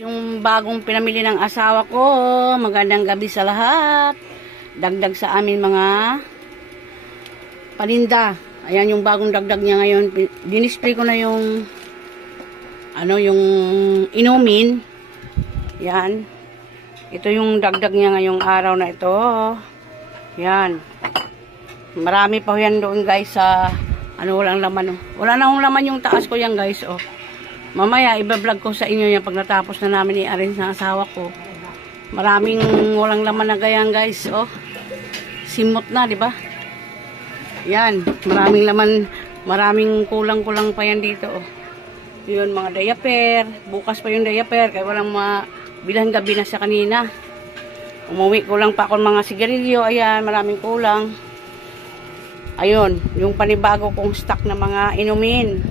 yung bagong pinamili ng asawa ko. Magandang gabi sa lahat. Dagdag sa amin mga paninda. Ayan yung bagong dagdag niya ngayon. Dinisplay ko na yung ano yung inumin. Yan. Ito yung dagdag niya ngayong araw na ito. Yan. Marami pa yan doon guys sa ano walang laman. Oh. Wala na akong laman yung taas ko yan guys. Oh. Mamaya, ibablog ko sa inyo yan pag natapos na namin i-arrange ng asawa ko. Maraming walang laman na ganyan, guys. Oh. Simot na, di ba? Yan. Maraming laman. Maraming kulang-kulang pa yan dito. Oh. Yun, mga diaper. Bukas pa yung diaper. Kaya walang mabilang gabi na sa kanina. Umuwi ko lang pa ako mga sigarilyo. Ayan, maraming kulang. Ayun, yung panibago kong stock na mga inumin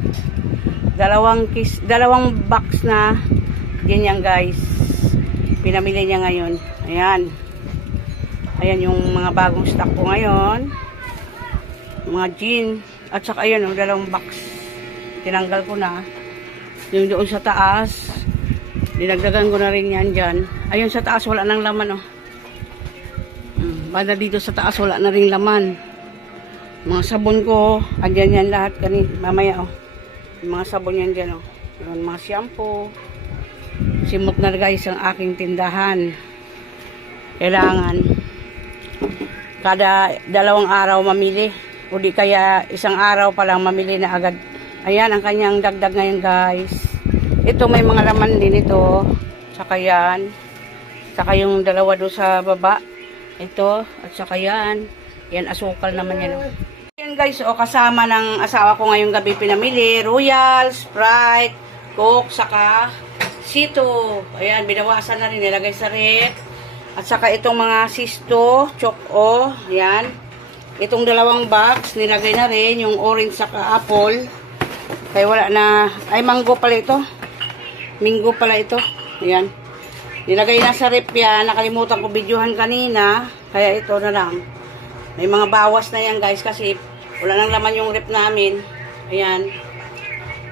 dalawang kis, dalawang box na ganyan guys. Pinamili niya ngayon. Ayan. Ayan yung mga bagong stock ko ngayon. Mga gin at saka ayan yung dalawang box. Tinanggal ko na. Yung doon sa taas. Dinagdagan ko na rin yan dyan. Ayun sa taas wala nang laman oh. Hmm, banda dito sa taas wala na rin laman. Mga sabon ko andyan yan lahat kani mamaya oh mga sabon yan dyan, oh. Yung mga shampoo. Simot na guys ang aking tindahan. Kailangan kada dalawang araw mamili. O di kaya isang araw pa lang mamili na agad. Ayan ang kanyang dagdag ngayon guys. Ito may mga laman din ito. Tsaka yan. Tsaka yung dalawa doon sa baba. Ito. At saka yan. Yan asukal naman yan. Oh. Yan guys, o kasama ng asawa ko ngayong gabi pinamili, Royal, Sprite, Coke, saka Sito. Ayan, binawasan na rin, nilagay sa rep. At saka itong mga Sisto, Choco, yan. Itong dalawang box, nilagay na rin, yung orange saka apple. Kaya wala na, ay mango pala ito. Minggo pala ito. Ayan. Nilagay na sa rep yan, nakalimutan ko videohan kanina, kaya ito na lang. May mga bawas na yan guys kasi wala nang laman yung rep namin. Ayan.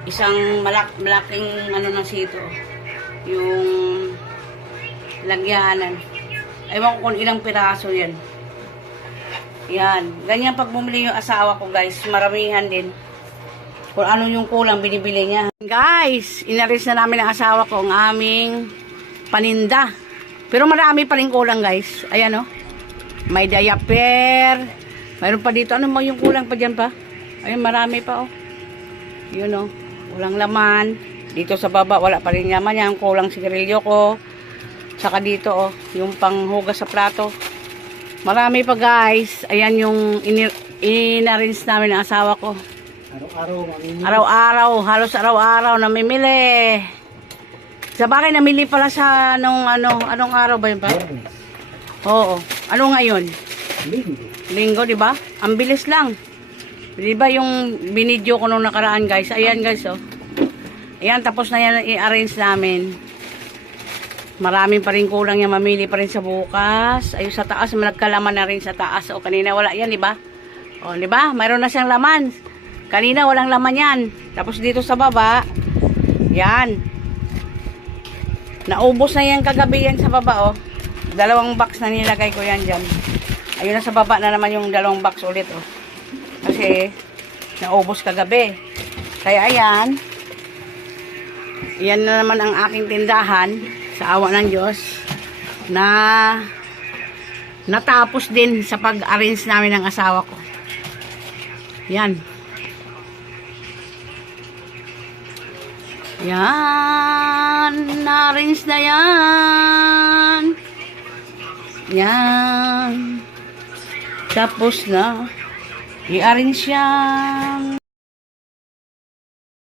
Isang malak malaking ano ng sito. Yung lagyanan. Ewan ko kung ilang piraso yan. Yan. Ganyan pag bumili yung asawa ko guys. Maramihan din. Kung ano yung kulang binibili niya. Guys, inaris na namin ang asawa ko ang aming paninda. Pero marami pa rin kulang guys. Ayan oh. May diaper. Mayroon pa dito. Ano mo yung kulang pa dyan pa? Ayun, marami pa, oh. Yun, oh. Walang laman. Dito sa baba, wala pa rin laman yan. Kulang sigarilyo ko. Saka dito, oh. Yung panghugas sa plato. Marami pa, guys. Ayan yung in-arrange namin ng asawa ko. Araw-araw, mamimili. Araw-araw, halos araw-araw namimili. Sa bagay, namili pala sa anong, ano, anong araw ba yun pa? Oo. Ano ngayon? Linggo. Linggo, di ba? Ang bilis lang. Di ba yung binidyo ko nung nakaraan, guys? Ayan, guys, oh. Ayan, tapos na yan i-arrange namin. Maraming pa rin kulang yan. Mamili pa rin sa bukas. Ayun, sa taas, nagkalaman na rin sa taas. O, kanina wala yan, di ba? O, di ba? Mayroon na siyang laman. Kanina, walang laman yan. Tapos dito sa baba, yan. Naubos na yan kagabi yan sa baba, oh. Dalawang box na nilagay ko yan dyan. Ayun na sa baba na naman yung dalawang box ulit, oh. Kasi, naubos kagabi. Kaya ayan, yan na naman ang aking tindahan sa awa ng Diyos na natapos din sa pag-arrange namin ng asawa ko. Yan. Yan. Na-arrange na yan. Yan. Tapos na. I-arrange yan.